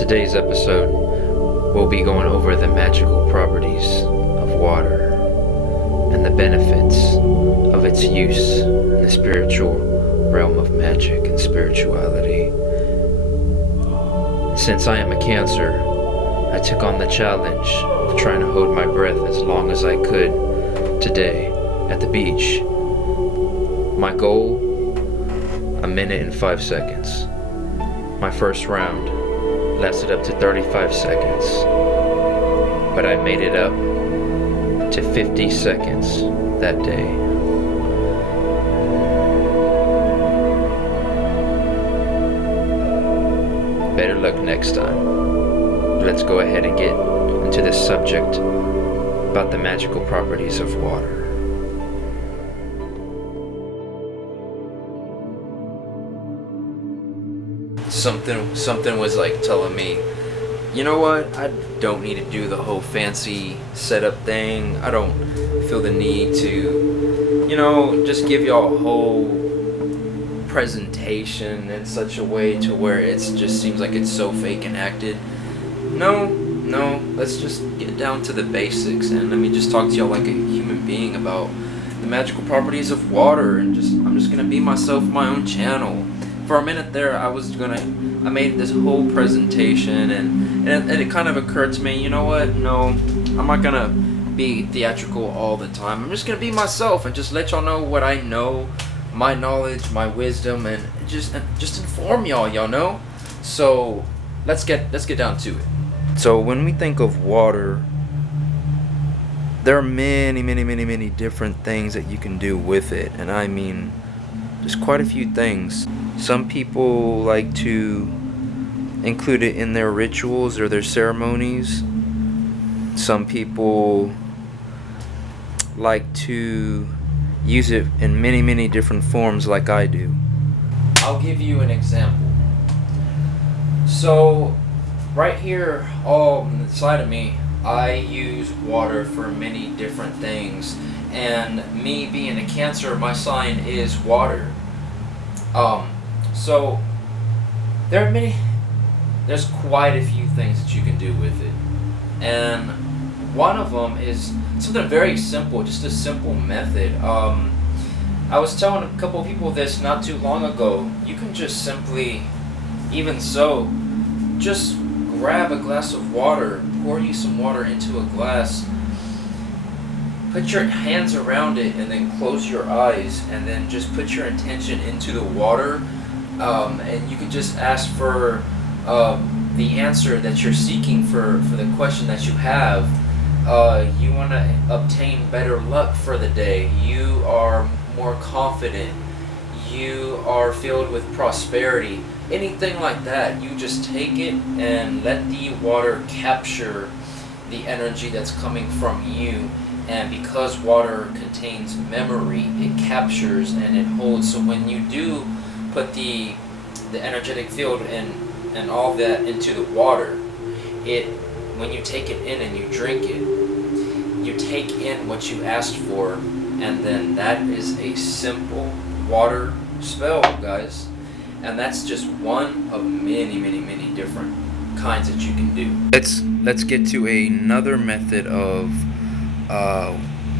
today's episode, we'll be going over the magical properties of water and the benefits of its use in the spiritual realm of magic and spirituality. Since I am a Cancer, I took on the challenge of trying to hold my breath as long as I could today at the beach. My goal, 1 minute and 5 seconds. My first round lasted up to 35 seconds, but I made it up to 50 seconds that day. Better luck next time. Let's go ahead and get into this subject about the magical properties of water. Something was like telling me, you know what, I don't need to do the whole fancy setup thing. I don't feel the need to, just give y'all a whole presentation in such a way to where it just seems like it's so fake and acted. No, let's just get down to the basics and let me just talk to y'all like a human being about the magical properties of water, and I'm just gonna be myself, my own channel. For a minute there, I made this whole presentation, and it kind of occurred to me, you know what, no, I'm not gonna be theatrical all the time. I'm just gonna be myself and just let y'all know what I know, my knowledge, my wisdom, and just inform y'all know. So let's get down to it. So when we think of water, there are many different things that you can do with it, and I mean just quite a few things. Some people like to include it in their rituals or their ceremonies. Some people like to use it in many different forms like I do. I'll give you an example. So right here on the side of me, I use water for many different things, and me being a Cancer, my sign is water. So there's quite a few things that you can do with it, and one of them is something very simple, just a simple method. I was telling a couple of people this not too long ago. You can just simply, just grab a glass of water, pour you some water into a glass, put your hands around it, and then close your eyes, and then just put your intention into the water, and you can just ask for the answer that you're seeking for the question that you have. You want to obtain better luck for the day. You are more confident. You are filled with prosperity. Anything like that, you just take it and let the water capture the energy that's coming from you. And because water contains memory, it captures and it holds. So when you do put the energetic field and all that into the water, when you take it in and you drink it, you take in what you asked for, and then that is a simple water spell, guys. And that's just one of many different kinds that you can do. Let's get to another method of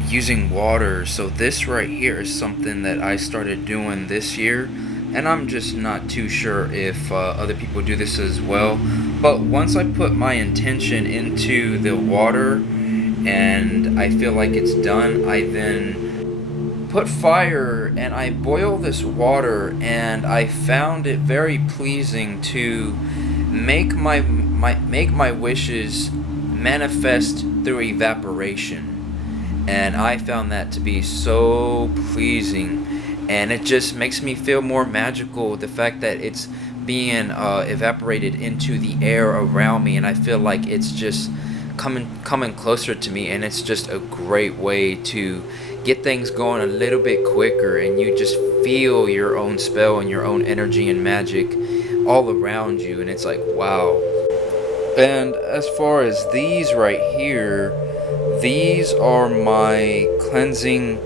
using water. So this right here is something that I started doing this year, and I'm just not too sure if other people do this as well. But once I put my intention into the water and I feel like it's done, I then put fire and I boil this water, and I found it very pleasing to make my wishes manifest through evaporation. And I found that to be so pleasing, and it just makes me feel more magical, the fact that it's being evaporated into the air around me, and I feel like it's just coming closer to me, and it's just a great way to get things going a little bit quicker, and you just feel your own spell and your own energy and magic all around you, and it's like, wow. And as far as these right here, these are my cleansing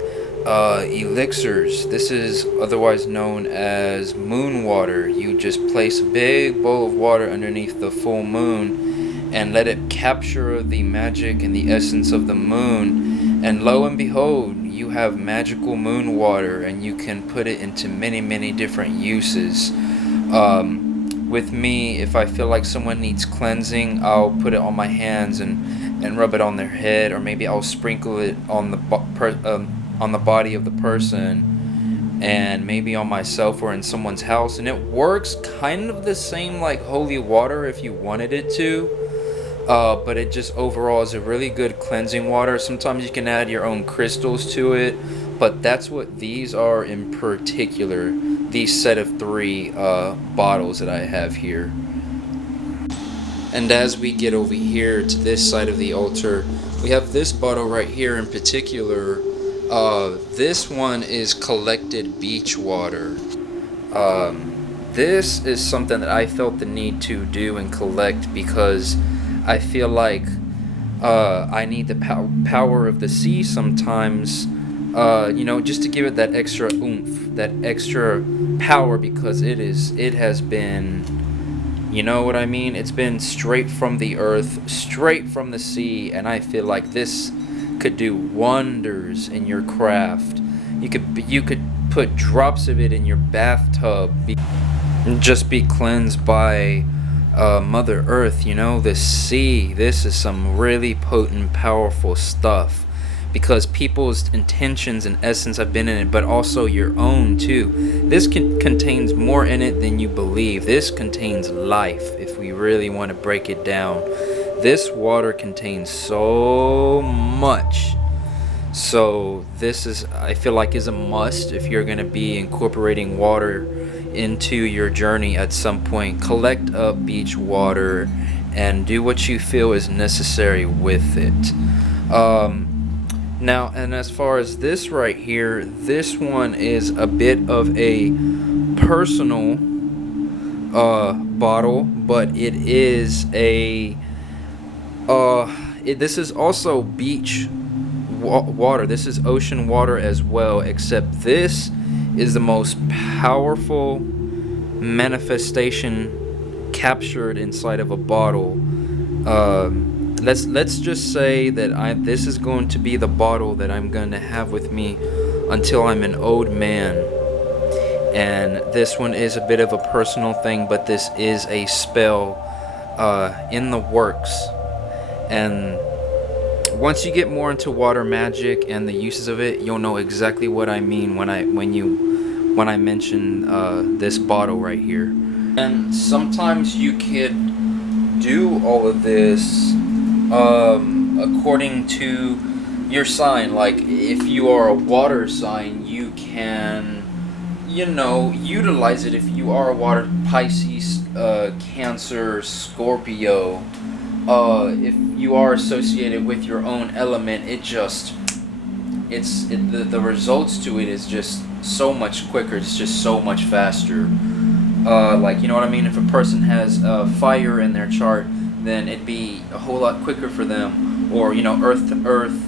elixirs. This is otherwise known as moon water. You just place a big bowl of water underneath the full moon and let it capture the magic and the essence of the moon, and lo and behold, you have magical moon water, and you can put it into many different uses. With me, if I feel like someone needs cleansing, I'll put it on my hands and rub it on their head, or maybe I'll sprinkle it on the body of the person, and maybe on myself or in someone's house, and it works kind of the same like holy water if you wanted it to, but it just overall is a really good cleansing water. Sometimes you can add your own crystals to it, but that's what these are in particular, these set of 3 bottles that I have here. And as we get over here to this side of the altar, we have this bottle right here in particular. This one is collected beach water. This is something that I felt the need to do and collect because I feel like I need the power of the sea sometimes, just to give it that extra oomph, that extra power, because it has been, you know what I mean? It's been straight from the earth, straight from the sea, and I feel like this could do wonders in your craft. You could put drops of it in your bathtub, just be cleansed by Mother Earth, the sea. This is some really potent, powerful stuff, because people's intentions and essence have been in it, but also your own too. This contains more in it than you believe. This contains life, if we really want to break it down. This water contains so much. So this is, I feel like, is a must if you're going to be incorporating water into your journey at some point. Collect up beach water and do what you feel is necessary with it. Now, and as far as this right here, this one is a bit of a personal bottle, but it is a this is also beach water. This is ocean water as well, except this is the most powerful manifestation captured inside of a bottle. Let's just say that this is going to be the bottle that I'm going to have with me until I'm an old man. And this one is a bit of a personal thing, but this is a spell in the works. And once you get more into water magic and the uses of it, you'll know exactly what I mean when I mention this bottle right here. And sometimes you could do all of this according to your sign. Like if you are a water sign, you can, utilize it. If you are a water, Pisces, Cancer, Scorpio, if you are associated with your own element, the results to it is just so much quicker. It's just so much faster. Like, you know what I mean? If a person has fire in their chart, then it'd be a whole lot quicker for them. Or, earth to earth,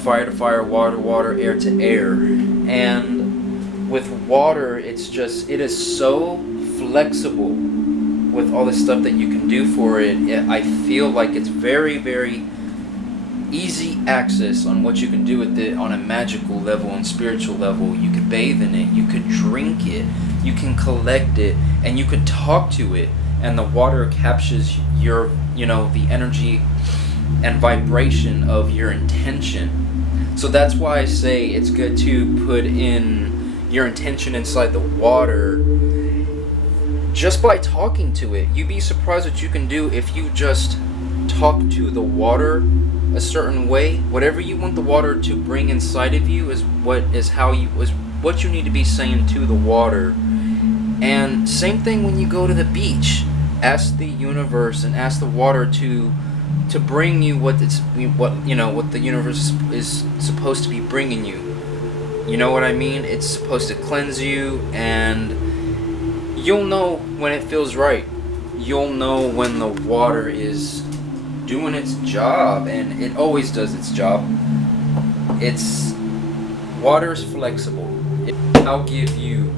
fire to fire, water to water, air to air. And with water, it is so flexible with all the stuff that you can do for it. I feel like it's very, very easy access on what you can do with it on a magical level and spiritual level. You could bathe in it, you could drink it, you can collect it, and you could talk to it, and the water captures your, the energy and vibration of your intention. So that's why I say it's good to put in your intention inside the water just by talking to it. You'd be surprised what you can do if you just talk to the water a certain way. Whatever you want the water to bring inside of you is what you need to be saying to the water. And same thing when you go to the beach. Ask the universe and ask the water to bring you what the universe is supposed to be bringing you. You know what I mean? It's supposed to cleanse you, and you'll know when it feels right. You'll know when the water is doing its job, and it always does its job. Water is flexible. I'll give you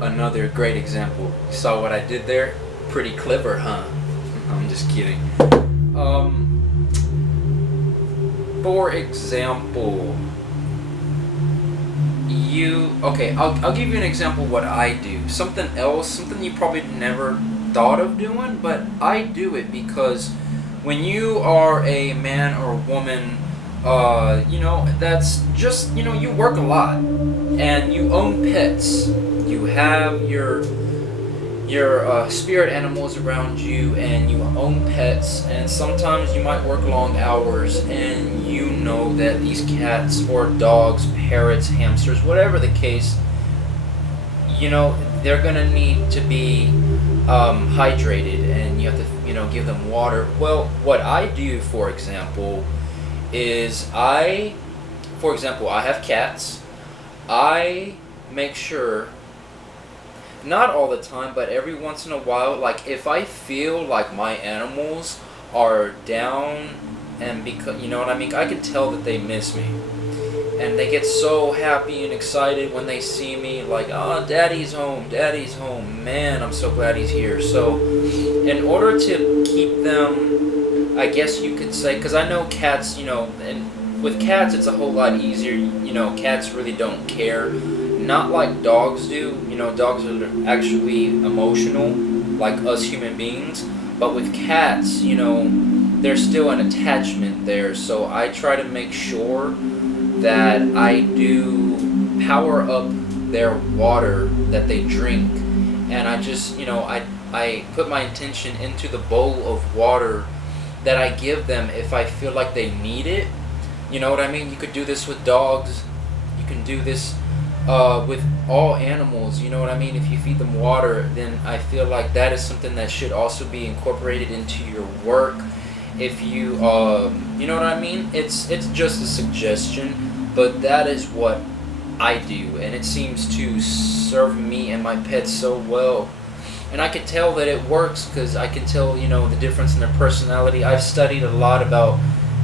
another great example. You saw what I did there? Pretty clever, huh? I'm just kidding. For example, I'll give you an example of what I do. Something else, something you probably never thought of doing, but I do it because when you are a man or woman, that's just, you work a lot and you own pets. You have your spirit animals around you, and you own pets, and sometimes you might work long hours, and you know that these cats or dogs, parrots, hamsters, whatever the case, they're gonna need to be hydrated, and you have to give them water. Well, what I do, for example, is I have cats. I make sure, not all the time, but every once in a while, like if I feel like my animals are down, and because, I can tell that they miss me. And they get so happy and excited when they see me, like, oh, daddy's home, man, I'm so glad he's here. So in order to keep them, I guess you could say, because I know cats, and with cats it's a whole lot easier, cats really don't care. Not like dogs do. Dogs are actually emotional, like us human beings. But with cats, there's still an attachment there. So I try to make sure that I do power up their water that they drink. And I just, I put my intention into the bowl of water that I give them if I feel like they need it. You know what I mean? You could do this with dogs. You can do this with all animals, you know what I mean? If you feed them water, then I feel like that is something that should also be incorporated into your work. If you, you know what I mean? It's just a suggestion, but that is what I do, and it seems to serve me and my pets so well. And I can tell that it works because I can tell, the difference in their personality. I've studied a lot about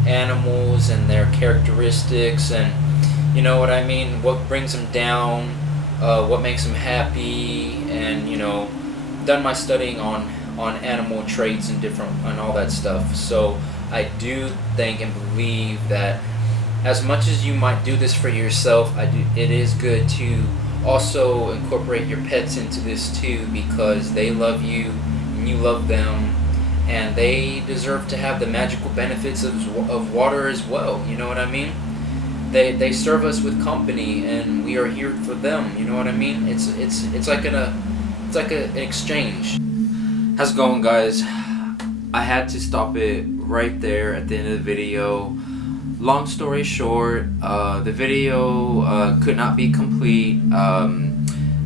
animals and their characteristics, and you know what I mean? What brings them down, what makes them happy, and done my studying on animal traits and and all that stuff. So I do think and believe that as much as you might do this for yourself, it is good to also incorporate your pets into this too, because they love you and you love them, and they deserve to have the magical benefits of water as well. You know what I mean? They serve us with company, and we are here for them. You know what I mean? It's like an exchange. How's it going, guys? I had to stop it right there at the end of the video. Long story short, the video could not be complete.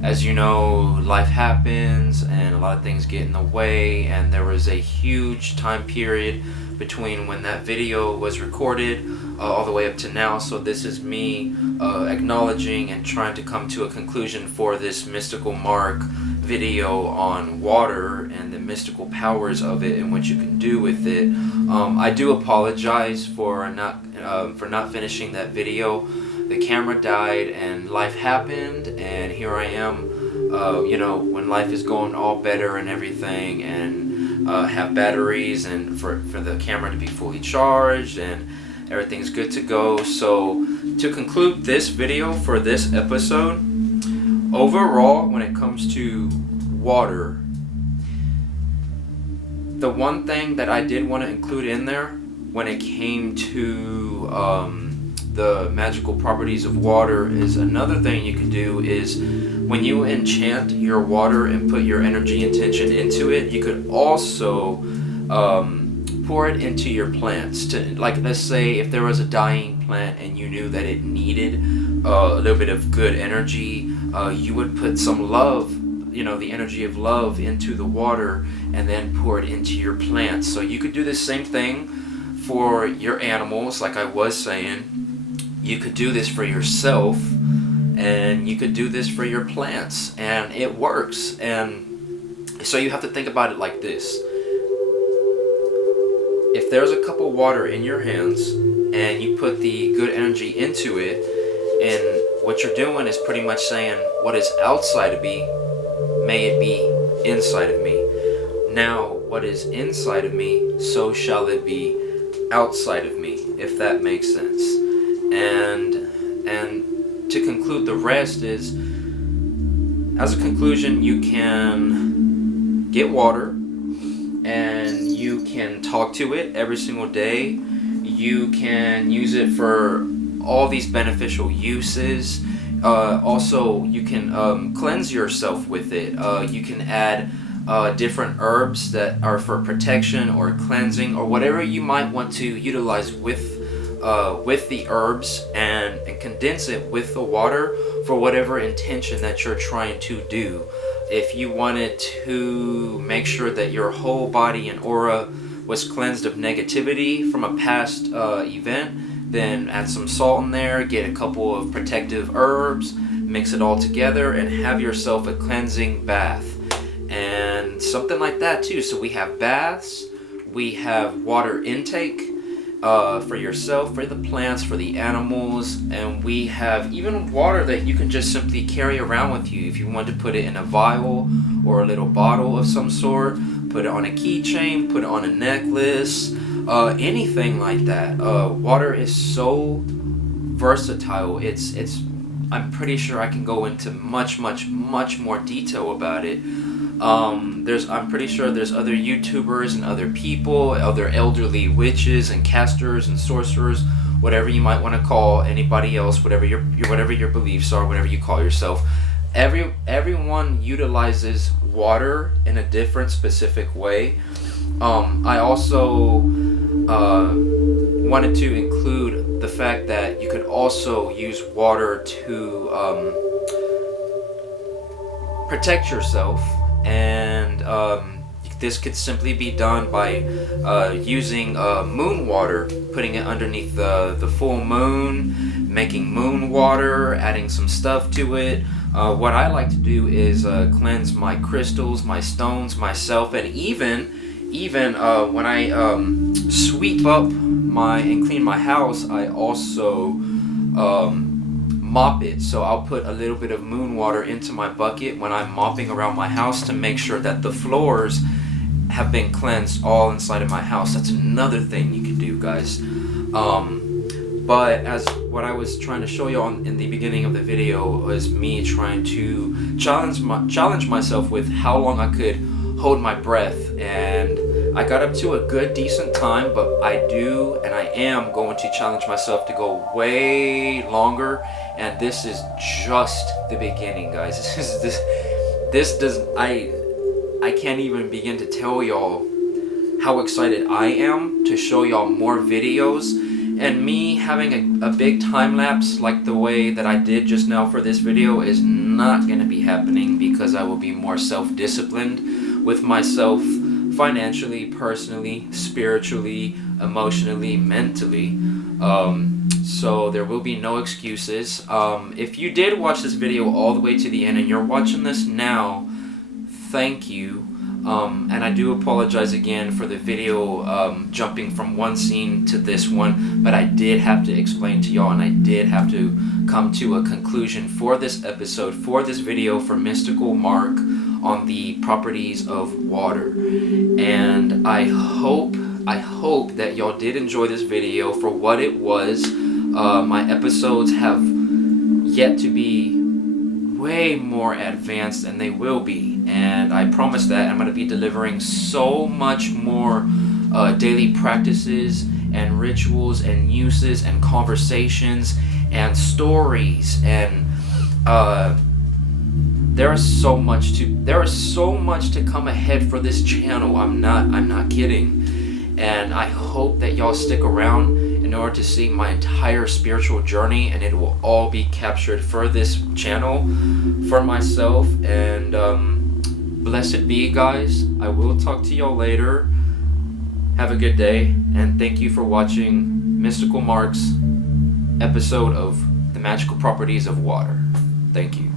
As you know, life happens and a lot of things get in the way, and there was a huge time period between when that video was recorded all the way up to now. So this is me acknowledging and trying to come to a conclusion for this Mystical Mark video on water and the mystical powers of it and what you can do with it. I do apologize for not finishing that video. The camera died and life happened, and here I am, when life is going all better and everything, and have batteries and for the camera to be fully charged, and everything's good to go. So to conclude this video for this episode, overall, when it comes to water, the one thing that I did want to include in there when it came to the magical properties of water is another thing you can do is when you enchant your water and put your energy intention into it, you could also pour it into your plants. To, like, let's say if there was a dying plant and you knew that it needed a little bit of good energy, you would put some love, the energy of love into the water and then pour it into your plants. So you could do the same thing for your animals, like I was saying. You could do this for yourself, and you could do this for your plants, and it works. And so you have to think about it like this. If there's a cup of water in your hands and you put the good energy into it, and what you're doing is pretty much saying, what is outside of me, may it be inside of me. Now, what is inside of me, so shall it be outside of me, if that makes sense. And to conclude the rest is, as a conclusion, you can get water and you can talk to it every single day. You can use it for all these beneficial uses. Also, you can cleanse yourself with it. You can add different herbs that are for protection or cleansing or whatever you might want to utilize with the herbs, and condense it with the water for whatever intention that you're trying to do. If you wanted to make sure that your whole body and aura was cleansed of negativity from a past event, then add some salt in there, get a couple of protective herbs, mix it all together, and have yourself a cleansing bath. And something like that too. So we have baths, we have water intake for yourself, for the plants, for the animals, and we have even water that you can just simply carry around with you. If you want to put it in a vial or a little bottle of some sort, put it on a keychain, put it on a necklace, anything like that. Water is so versatile. I'm pretty sure I can go into much more detail about it. I'm pretty sure there's other YouTubers and other people, other elderly witches and casters and sorcerers, whatever you might want to call anybody else, whatever your beliefs are, whatever you call yourself. Everyone utilizes water in a different, specific way. I also wanted to include the fact that you could also use water to protect yourself, and this could simply be done by using moon water, putting it underneath the full moon, making moon water, adding some stuff to it. What I like to do is cleanse my crystals, my stones, myself, and even when I sweep up and clean my house, I also mop it. So I'll put a little bit of moon water into my bucket when I'm mopping around my house to make sure that the floors have been cleansed all inside of my house. That's another thing you can do, guys. But as what I was trying to show you in the beginning of the video was me trying to challenge myself with how long I could hold my breath, and I got up to a good decent time, but I am going to challenge myself to go way longer, and this is just the beginning, guys. I can't even begin to tell y'all how excited I am to show y'all more videos, and me having a big time lapse like the way that I did just now for this video is not going to be happening, because I will be more self-disciplined with myself financially, personally, spiritually, emotionally, mentally. So there will be no excuses. If you did watch this video all the way to the end and you're watching this now, thank you. And I do apologize again for the video jumping from one scene to this one, but I did have to explain to y'all, and I did have to come to a conclusion for this episode, for this video, for Mystical Mark on the properties of water. And I hope that y'all did enjoy this video for what it was. My episodes have yet to be way more advanced, and they will be, and I promise that I'm going to be delivering so much more daily practices and rituals and uses and conversations and stories, and there is so much to come ahead for this channel. I'm not kidding, and I hope that y'all stick around in order to see my entire spiritual journey, and it will all be captured for this channel, for myself. And blessed be, guys. I will talk to y'all later. Have a good day, and thank you for watching Mystical Mark's episode of the magical properties of water. Thank you.